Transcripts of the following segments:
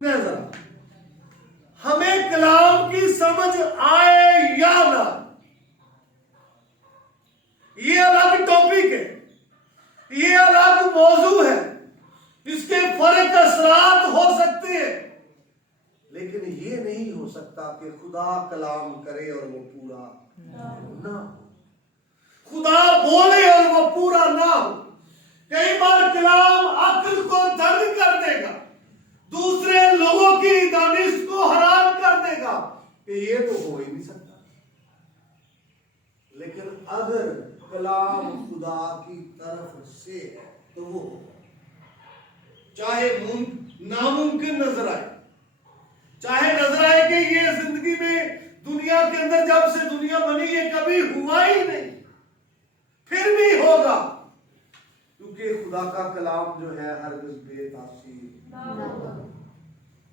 जरा हमें कलाम की समझ आए या ना, ये अलग टॉपिक है, ये अलग मौजू है, इसके फर्क असरात हो सकते हैं, लेकिन ये नहीं हो सकता कि खुदा कलाम करे और वो पूरा ना हो, खुदा बोले और वो पूरा ना हो। कई बार कलाम अक्ल को दर्द कर देगा, दूसरे लोगों की दानिश को हैरान कर देगा कि ये तो हो ही नहीं सकता, लेकिन अगर कलाम खुदा की तरफ से है तो वो होगा, चाहे नामुमकिन नजर आए, चाहे नजर आए कि ये जिंदगी में दुनिया के अंदर जब से दुनिया बनी ये कभी हुआ ही नहीं, फिर भी होगा, क्योंकि खुदा का कलाम जो है हरगिज़ बेतासीर।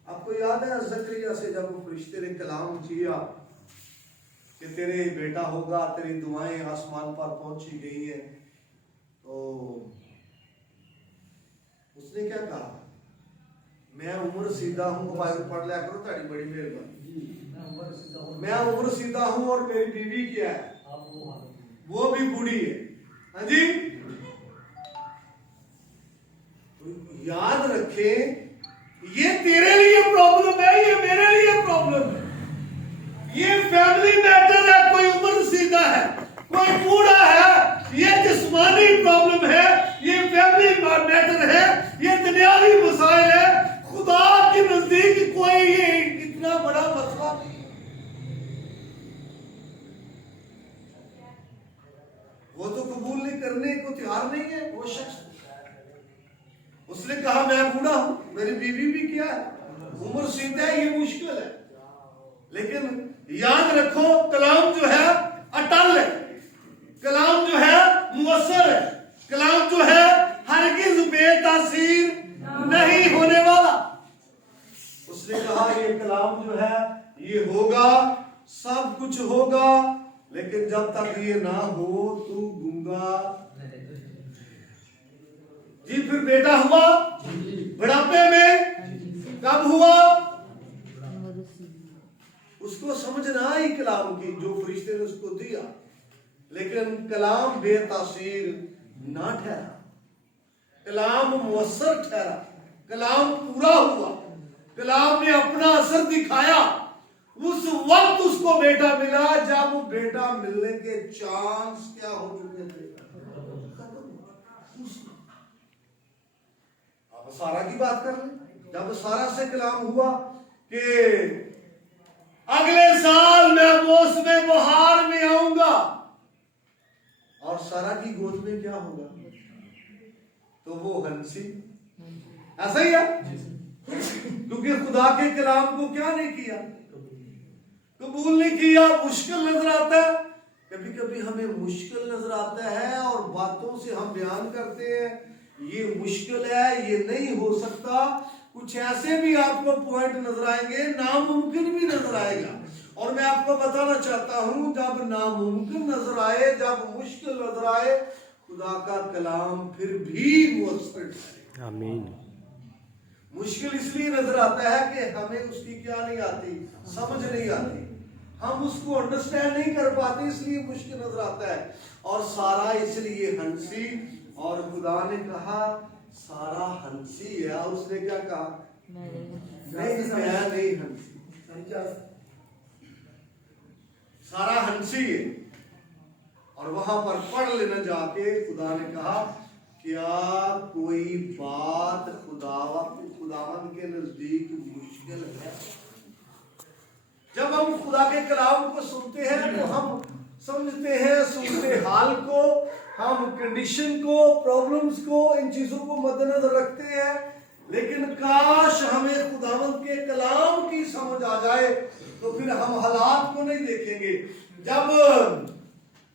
आपको याद है ज़करिया से जब फरिश्ते ने कलाम किया कि तेरे बेटा होगा, तेरी दुआएं आसमान पर पहुंची गई है, तो उसने क्या कहा, मैं उम्र सीधा हूं, बाइबल पढ़ लिया करो, ताड़ी बड़ी मेहरबानी, मैं उम्र सीधा हूं और मेरी बीवी क्या है, वो भी बूढ़ी है। हाँ जी, तो याद रखें ये तेरे लिए प्रॉब्लम है, ये मेरे लिए प्रॉब्लम है, ये फैमिली मैटर है, कोई उम्र सीधा है, कोई बूढ़ा है, ये जिस्मानी प्रॉब्लम है, ये फैमिली मैटर है, ये दुनियावी मसाइल है, खुदा के नजदीक कोई ये इतना बड़ा मसला नहीं। वो तो कबूल नहीं करने को तैयार नहीं है वो शख्स। उसने कहा मैं बूढ़ा हूं, मेरी बीवी भी क्या है, उम्र सीधा है, ये मुश्किल है, लेकिन याद रखो कलाम जो है अटल है, कलाम जो है मुअस्सर है, कलाम जो है हरगिज़ बेतासीर नहीं होने वाला। उसने कहा ये कलाम जो है ये होगा, सब कुछ होगा, लेकिन जब तक ये ना हो तू गूंगा। जी, फिर बेटा हुआ बुढ़ापे में, कब हुआ, उसको समझ ना आई कलाम की जो फरिश्ते ने उसको दिया, लेकिन कलाम बेतासीर ना ठहरा, कलाम मुअस्सर ठहरा, कलाम पूरा हुआ, कलाम ने अपना असर दिखाया। उस वक्त उसको बेटा मिला जब बेटा मिलने के चांस क्या हो चुके थे, अब सारा की बात कर लें, जब सारा से कलाम हुआ कि अगले साल मैं मौसमे बहार में आऊंगा, और सारा की गोद में क्या होगा, तो वो हंसी, ऐसा ही है, क्योंकि खुदा के कलाम को क्या नहीं किया, कबूल नहीं किया। मुश्किल नजर आता है, कभी कभी हमें मुश्किल नजर आता है और बातों से हम बयान करते हैं ये मुश्किल है, ये नहीं हो सकता, कुछ ऐसे भी आपको पॉइंट नजर आएंगे, नामुमकिन भी नजर आएगा। और मैं आपको बताना चाहता हूं जब नामुमकिन नजर आए, जब मुश्किल नजर आए, खुदा का कलाम फिर भी मुअस्सर है। आमीन। मुश्किल इसलिए नजर आता है कि हमें उसकी क्या नहीं आती, समझ नहीं आती, हम उसको अंडरस्टैंड नहीं कर पाते, इसलिए मुश्किल नजर आता है। और सारा इसलिए हंसी, और खुदा ने कहा सारा हंसी है, और उसने क्या कहा, नहीं मैं नहीं हंसी, सारा हंसी है। और वहां पर पढ़ लेना जाके खुदा ने कहा क्या कोई बात खुदावन के नजदीक मुश्किल है। जब हम खुदा के कलाम को सुनते हैं तो हम समझते हैं सूरत हाल को, हम कंडीशन को, प्रॉब्लम्स को, इन चीजों को मद्देनजर रखते हैं, लेकिन काश हमें खुदावन के कलाम की समझ आ जाए तो फिर हम हालात को नहीं देखेंगे। जब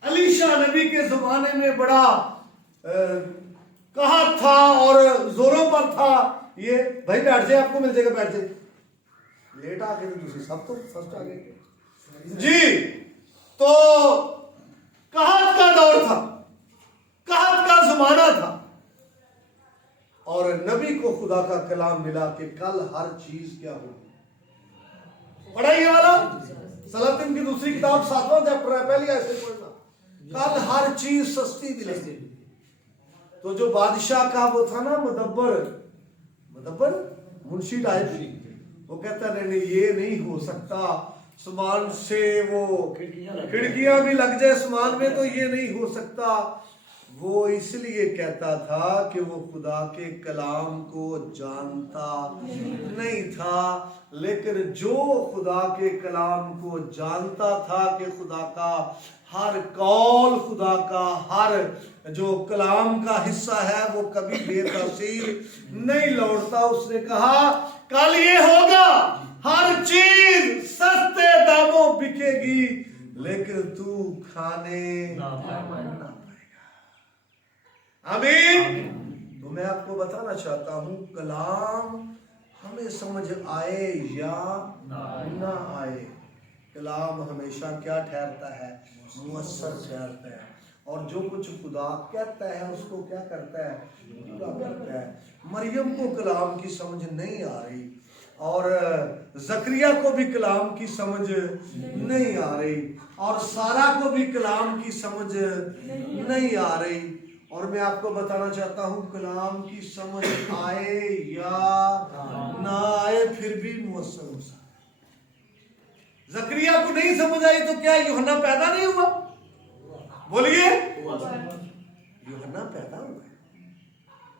अलीशा नबी के जमाने में बड़ा कहा था और जोरों पर था, ये भाई बैठ जाए, आपको मिल जाएगा, बैठ जाए, लेट आ गए दूसरे सब तो फर्स्ट आ गए जी। तो कहत का दौर था, कहत का जमाना था, और नबी को खुदा का कलाम मिला कि कल हर चीज क्या होगी। पढ़ा ये वाला सलातिन की दूसरी किताब 7वां चैप्टर है, पहली ऐसे पढ़ना, कल हर चीज सस्ती मिलेगी। तो जो बादशाह का वो था ना मुदब्बर मुंशी टाइप, वो कहता नहीं ये नहीं हो सकता, सामान से वो खिड़कियां भी लग जाए सामान में तो ये नहीं हो सकता। वो इसलिए कहता था कि वो खुदा के कलाम को जानता नहीं था, लेकिन जो खुदा के कलाम को जानता था कि खुदा का हर कौल, खुदा का हर जो कलाम का हिस्सा है वो कभी बेतासीर नहीं लौटता, उसने कहा कल ये होगा, हर चीज सस्ते दामों बिकेगी, लेकिन तू खाने ना पाएगा। आमीन। तो मैं आपको बताना चाहता हूं, कलाम हमें समझ आए या ना आए, कलाम हमेशा क्या ठहरता है, मुअस्सर ठहरता है। और जो कुछ खुदा कहता है उसको क्या करता है, पूरा करता है। मरियम को कलाम की समझ नहीं आ रही और जकरिया को भी कलाम की समझ नहीं आ रही और सारा को भी कलाम की समझ नहीं आ रही। और मैं आपको बताना चाहता हूं, कलाम की समझ आए या ना आए फिर भी मुअस्सर हो सकता है। जकरिया को नहीं समझ आई तो क्या यूहन्ना पैदा नहीं हुआ? बोलिए, यूहन्ना पैदा हुआ,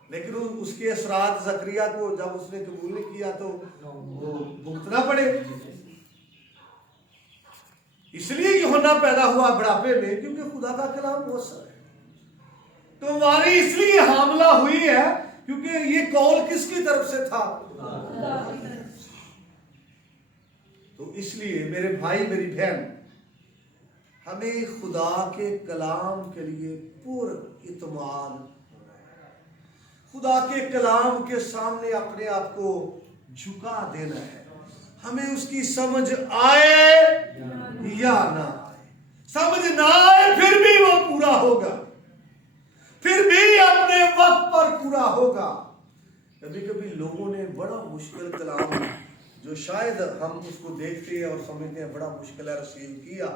लेकिन उसके असरात जकरिया को जब उसने कबूल नहीं किया तो वो भुगतना पड़े। इसलिए यूहन्ना पैदा हुआ बुढ़ापे में, क्योंकि खुदा का कलाम मुअस्सर है। तो वारी इसलिए हामला हुई है क्योंकि ये कौल किसकी तरफ से था, तो इसलिए मेरे भाई मेरी बहन, हमें खुदा के कलाम के लिए पूर्ण इत्मीनान, खुदा के कलाम के सामने अपने आप को झुका देना है। हमें उसकी समझ आए या ना आए, समझ ना आए फिर भी वो पूरा होगा, फिर भी अपने वक्त पर पूरा होगा। कभी कभी लोगों ने बड़ा मुश्किल कलाम, जो शायद हम उसको देखते हैं और समझते हैं बड़ा मुश्किल है, रिसीव किया,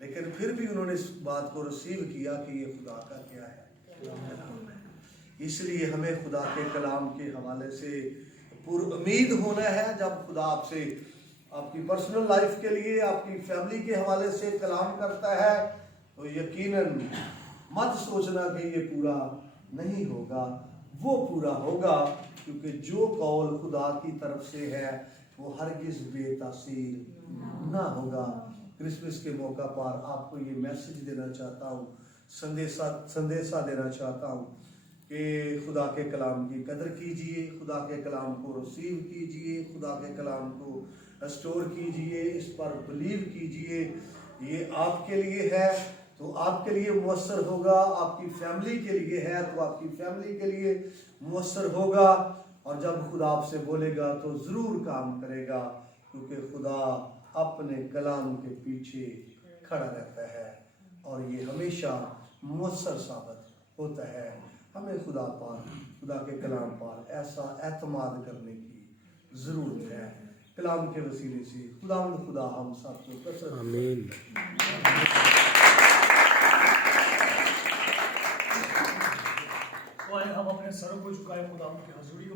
लेकिन फिर भी उन्होंने इस बात को रिसीव किया कि ये खुदा का क्या है। इसलिए हमें खुदा के कलाम के हवाले से पूरी उम्मीद होना है। जब खुदा आपसे आपकी पर्सनल लाइफ के लिए, आपकी फैमिली के हवाले से कलाम करता है, तो यकीनन मत सोचना कि ये पूरा नहीं होगा, वो पूरा होगा, क्योंकि जो कौल खुदा की तरफ से है वो हरगिज बेतासीर ना होगा। क्रिसमस के मौका पर आपको ये मैसेज देना चाहता हूँ, संदेशा देना चाहता हूँ कि खुदा के कलाम की कदर कीजिए, खुदा के कलाम को रिसीव कीजिए, खुदा के कलाम को स्टोर कीजिए, इस पर बिलीव कीजिए। ये आपके लिए है तो आपके लिए मुअस्सर होगा, आपकी फैमिली के लिए है तो आपकी फैमिली के लिए मुअस्सर होगा। और जब खुदा आपसे बोलेगा तो ज़रूर काम करेगा, क्योंकि खुदा अपने कलाम के पीछे खड़ा रहता है और ये हमेशा मुअस्सर साबित होता है। हमें खुदा के कलाम पर ऐसा एतमाद करने की ज़रूरत है। कलाम के वसीले से खुदा हम सबको पसंद। आमीन। हम अपने सरों को झुकाए खुदा की हजूरी